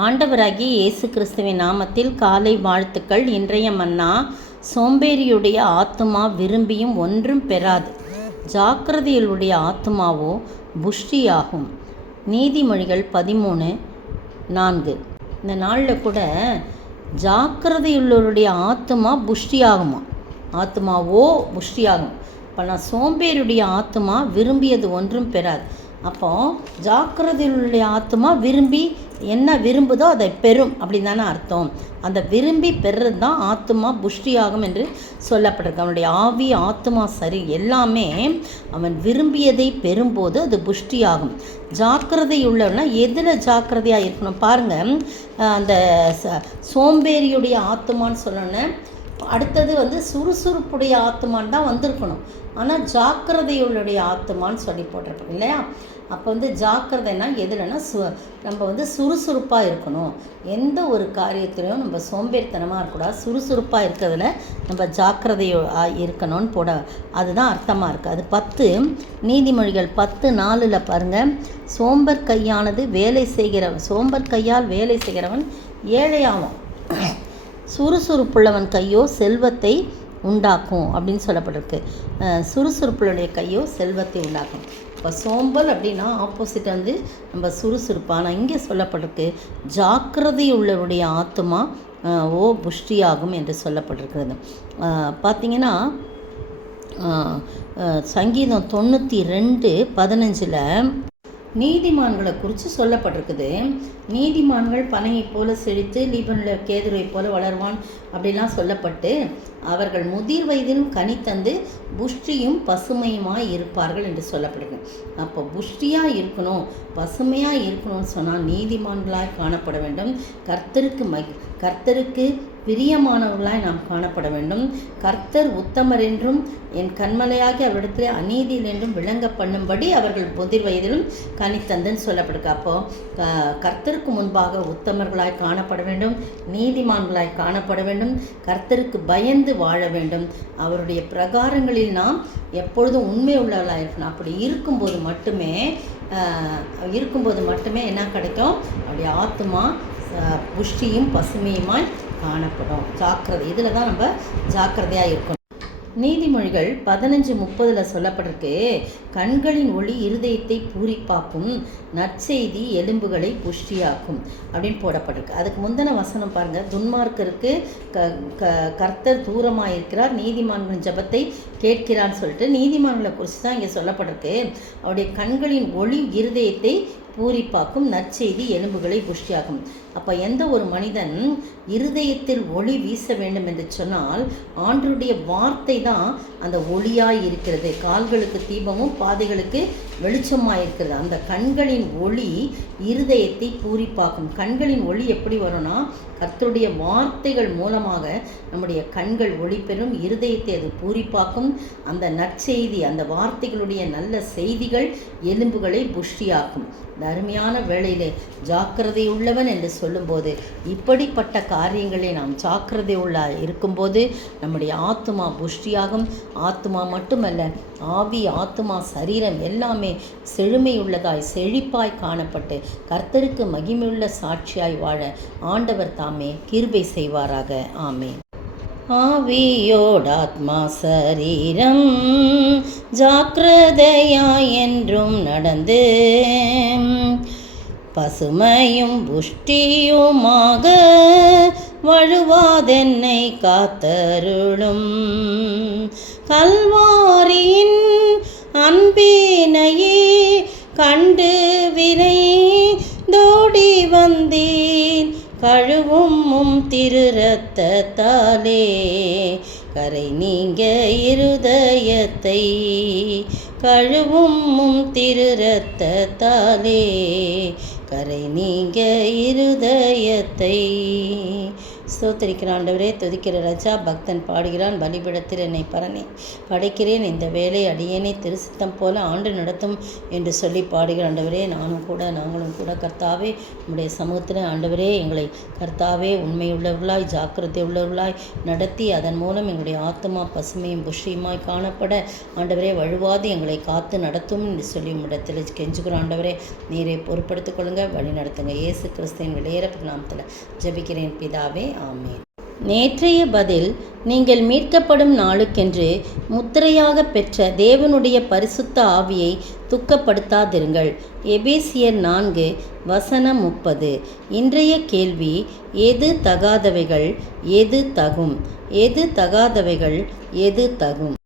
ஆண்டவராகிய இயேசு கிறிஸ்துவின் நாமத்தில் காலை வாழ்த்துக்கள். இன்றைய மன்னா, சோம்பேறியுடைய ஆத்துமா விரும்பியும் ஒன்றும் பெறாது, ஜாக்கிரதையுடைய ஆத்துமாவோ புஷ்டியாகும். நீதிமொழிகள் 13:4. இந்த நாளில் கூட ஜாக்கிரதையுள்ளவருடைய ஆத்துமா புஷ்டியாகுமா, ஆத்மாவோ புஷ்டியாகும். இப்போ நான் சோம்பேறியுடைய ஆத்மா விரும்பியது ஒன்றும் பெறாது. அப்போ ஜாக்கிரதையுடைய ஆத்மா விரும்பி என்ன விரும்புதோ அதை பெறும் அப்படின்னு தானே அர்த்தம். அந்த விரும்பி பெறுறது தான் ஆத்மா புஷ்டியாகும் என்று சொல்லப்பட்டிருக்கு. அவனுடைய ஆவி ஆத்மா சரி எல்லாமே அவன் விரும்பியதை பெறும்போது அது புஷ்டியாகும். ஜாக்கிரதையுள்ளவனா எதில் ஜாக்கிரதையாக இருக்கணும் பாருங்கள். அந்த சோம்பேறியுடைய ஆத்மான்னு சொல்லணுன்னு அடுத்தது சுறுசுறுப்புடைய ஆத்மான்னு தான் வந்திருக்கணும். ஆனால் ஜாக்கிரதையுடைய ஆத்மான்னு சொல்லி போட்டிருப்போம் இல்லையா. அப்போ ஜாக்கிரதைனா எதுலன்னா நம்ம சுறுசுறுப்பாக இருக்கணும். எந்த ஒரு காரியத்திலையும் நம்ம சோம்பேறித்தனமாக இருக்கக்கூடாது. சுறுசுறுப்பாக இருக்கிறதுல நம்ம ஜாக்கிரதையாக இருக்கணும்னு அதுதான் அர்த்தமாக இருக்குது. அது 10 நீதிமொழிகள் 10:4 பாருங்கள். சோம்பர் கையானது சோம்பர் கையால் வேலை செய்கிறவன் ஏழையாவான், சுறுசுறுப்புள்ளவன் கையோ செல்வத்தை உண்டாக்கும் அப்படின்னு சொல்லப்பட்டிருக்கு. சுறுசுறுப்புடைய கையோ செல்வத்தை உண்டாக்கும். இப்போ சோம்பல் அப்படின்னா ஆப்போசிட் நம்ம சுறுசுறுப்பு. ஆனால் இங்கே சொல்லப்பட்டிருக்கு ஜாக்கிரதையுள்ளவருடைய ஆத்மா புஷ்டியாகும் என்று சொல்லப்பட்டிருக்கிறது. பார்த்திங்கன்னா சங்கீதம் 92:15 நீதிமான்களை குறித்து சொல்லப்பட்டிருக்குது. நீதிமான்கள் பனையை போல செழித்து லீபனில் கேதுரை போல வளருவான் அப்படிலாம் சொல்லப்பட்டு அவர்கள் முதிர் வயதிலும் கனி தந்து புஷ்டியும் பசுமையுமாய் இருப்பார்கள் என்று சொல்லப்படுது. அப்போ புஷ்டியாக இருக்கணும், பசுமையாக இருக்கணும்னு சொன்னால் நீதிமான்களாய் காணப்பட வேண்டும். கர்த்தருக்கு பிரியமானவர்களாய் நாம் காணப்பட வேண்டும். கர்த்தர் உத்தமர் என்றும் என் கண்மலையாகி அவரிடத்தில் அநீதியில் என்றும் விளங்க பண்ணும்படி அவர்கள் முதிர் வயதிலும் கனித்தந்துன்னு சொல்லப்படுது. அப்போது கர்த்தருக்கு முன்பாக உத்தமர்களாய் காணப்பட வேண்டும், நீதிமான்களாய் காணப்பட வேண்டும், கர்த்தருக்கு பயந்து வாழ வேண்டும். அவருடைய பிரகாரங்களில் நாம் எப்பொழுதும் உண்மை உள்ளவர்களாக இருக்கணும். அப்படி இருக்கும்போது மட்டுமே என்ன கிடைக்கும், அவருடைய ஆத்மா புஷ்டியும் பசுமையுமாய் காணப்படும். ஜாக்கிரதை இதில் தான் நம்ம ஜாக்கிரதையாக இருக்கணும். நீதிமொழிகள் 15:30 சொல்லப்பட்டிருக்கு. கண்களின் ஒளி இருதயத்தை பூரிப்பாக்கும், நற்செய்தி எலும்புகளை புஷ்டியாக்கும் அப்படின்னு போடப்பட்டிருக்கு. அதுக்கு முந்தின வசனம் பாருங்கள். துன்மார்க்கருக்கு கர்த்தர் தூரமாக இருக்கிறார், நீதிமான்களின் ஜபத்தை கேட்கிறான்னு சொல்லிட்டு நீதிமான்களை குறித்து தான் இங்கே சொல்லப்பட்டிருக்கு. அவருடைய கண்களின் ஒளி இருதயத்தை பூரிப்பாக்கும், நற்செய்தி எலும்புகளை புஷ்டியாக்கும். அப்போ எந்த ஒரு மனிதன் இருதயத்தில் ஒளி வீச வேண்டும் என்று சொன்னால் ஆண்டவருடைய வார்த்தை தான் அந்த ஒளியாய் இருக்கிறது. கால்களுக்கு தீபமும் பாதைகளுக்கு வெளிச்சமாக இருக்கிறது. அந்த கண்களின் ஒளி இருதயத்தை பூரிப்பாக்கும். கண்களின் ஒளி எப்படி வரும்னா கர்த்தருடைய வார்த்தைகள் மூலமாக நம்முடைய கண்கள் ஒளி பெறும், இருதயத்தை அது பூரிப்பாக்கும். அந்த நற்செய்தி, அந்த வார்த்தைகளுடைய நல்ல செய்திகள் எலும்புகளை புஷ்டியாக்கும். இந்த அருமையான வேளையிலே ஜாக்கிரதை உள்ளவன் என்று சொல்லும்போது இப்படிப்பட்ட காரியங்களை நாம் ஜாக்கிரதை இருக்கும்போது நம்முடைய ஆத்மா புஷ்டியாகும். ஆத்மா மட்டுமல்ல, ஆவி ஆத்மா சரீரம் எல்லாமே செழுமையுள்ளதாய் செழிப்பாய் காணப்பட்டு கர்த்தருக்கு மகிமையுள்ள சாட்சியாய் வாழ ஆண்டவர் தாமே கிருபை செய்வாராக. ஆமென். ஆவியோடாத்மா சரீரம் ஜாக்கிரதையாய் என்றும் நடந்து பசுமையும் புஷ்டியுமாக வழுவாதென்னை காத்தருளும். கல்வாரியின் அன்பினையே கண்டு விரைந்தோடி வந்தேன், கழுவும் திரு இரத்தத்தாலே கரை நீங்க இருதயத்தை, கழுவும் திரு இரத்தத்தாலே கரை நீங்க இருதயத்தை. ஸ்தோத்திரிக்கிற ஆண்டவரே, துதிக்கிற ராஜா. பக்தன் பாடுகிறான், பலிபீடத்தில் என்னை படைக்கிறேன், இந்த வேலை அடியேனை திருசித்தம் போல ஆண்டு நடத்தும் என்று சொல்லி பாடுகிற ஆண்டவரே, நாங்களும் கூட கர்த்தாவே உம்முடைய சமூகத்தில் ஆண்டவரே எங்களை கர்த்தாவே உண்மையுள்ளவர்களாய் ஜாக்கிரதை உள்ளவர்களாய் நடத்தி அதன் மூலம் எங்களுடைய ஆத்மா பசுமையும் புஷ்டியுமாய் காணப்பட ஆண்டவரே வழுவாது எங்களை காத்து நடத்தும் என்று சொல்லி உம்மிடத்தில் கெஞ்சுகிறோம். ஆண்டவரே நீரை பொறுப்படுத்திக் கொள்ளுங்க, வழி நடத்துங்க. இயேசு கிறிஸ்துவின் விலையேறப்பு நாமத்தில் ஜெபிக்கிறேன் பிதாவே, ஆமென். நேற்றைய பதில், நீங்கள் மீட்கப்படும் நாளுக்கென்று முத்திரையாக பெற்ற தேவனுடைய பரிசுத்த ஆவியை துக்கப்படுத்தாதிருங்கள். எபேசியர் 4:30. இன்றைய கேள்வி, எது தகாதவைகள் எது தகும்? எது தகாதவைகள் எது தகும்?